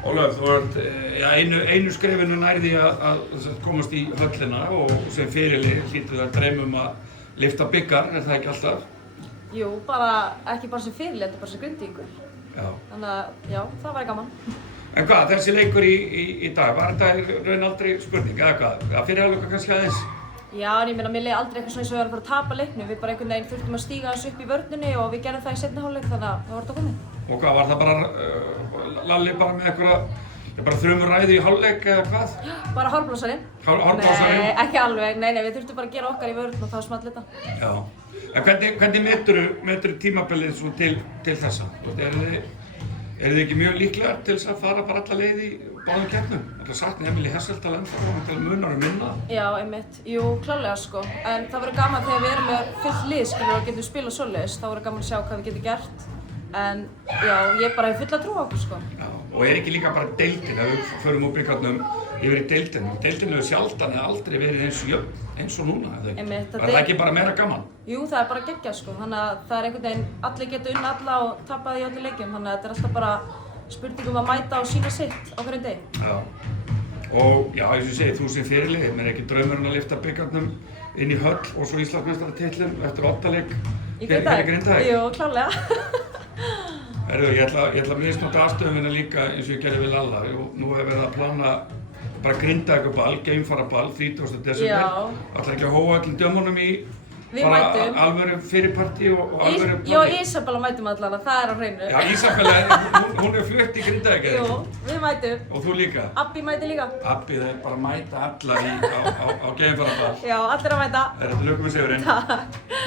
Ólöf, þú ert einu skrefinu nærði að komast í höllina og sem fyrirlið hlýtur að dreymum að lyfta byggar, það ekki alltaf? Jú, ekki bara sem fyrirlið, þetta bara sem Grindvíkingur. Já. Þannig að já, það væri gaman. En hvað, þessi leikur í dag, var þetta raun aldrei spurning, eða hvað? Að fyrirháleika kannski aðeins? Já, en ég meina, mér leiði aldrei eitthvað svona eins og við varum bara að tapa leiknum. Við bara einhvern veginn þurftum að stíga þessu upp í vörninni og við gerðum það í seinni hálfleik, þannig að það var þetta komið. Og hvað, var það bara Lalli bara með einhverja þrumur ræði í hálfleik eða hvað? Bara hárblásarinn. Hárblásarinn? Nei, ekki alveg, nei, við þurftum bara að gera okkar í vörn og þá small þetta. Já. En hvernig meturðu tímabilið svo til þessa? Eru þið ekki mjög líklegar til þess að fara bara alla leið í báðum keppnum? Það er sagt Emilí Hesseldal ennþá og til munar minna. Já, einmitt. Jú, klálega sko. En það verður gaman þegar við erum með fullt lið, skilur, og getum spilað svoleiðis. Þá verður gaman að sjá hvað við getum gert. En já, ég bara hef fulla trú á okkur sko. Já, og ekki líka bara deildin, ef við förum úr byggarnum yfir í deildinu. Deildin hefur sjaldan eða aldrei verið eins og núna, eða ekki? Einmitt. Er það ekki bara meira gaman? Jú, það er bara geggjað sko. Þannig að það er einhvern veginn, allir geta unnið alla og tapað í öllum leikjum. Þannig að þetta er alltaf bara spurning að mæta og sýna sitt á hverjum degi. Já. Og já, eins og ég segi, þú sem fyrirliði, er ekki draumurinn að lyfta byggarnum inn í höll og svo Íslandsmeistaratitlinn eftir 8 leik fyrir Grindavík? Jú, klálega. Herru, ég ætla að misnota afstöðumina líka eins og ég gerði við Lalla. Nú hef verið að plana bara Grindavíkurball, geimfaraball, 30. desember. Já. Ætlar ekki að hóa öllum dömunum í Við bara mætum. alvöru fyrirpartí og alvöru partí? Já, Ísabella mætum allan, það er á hreinu. Já, Ísabella, hún er flutt í Grindavík, eða Jú, ekki? við mætum. Og þú líka? Abbi mæti líka. Abbi, það er bara að mæta alla á geimfaraball. Já, allir að mæta. Það er þetta lögum við sigurinn. Takk.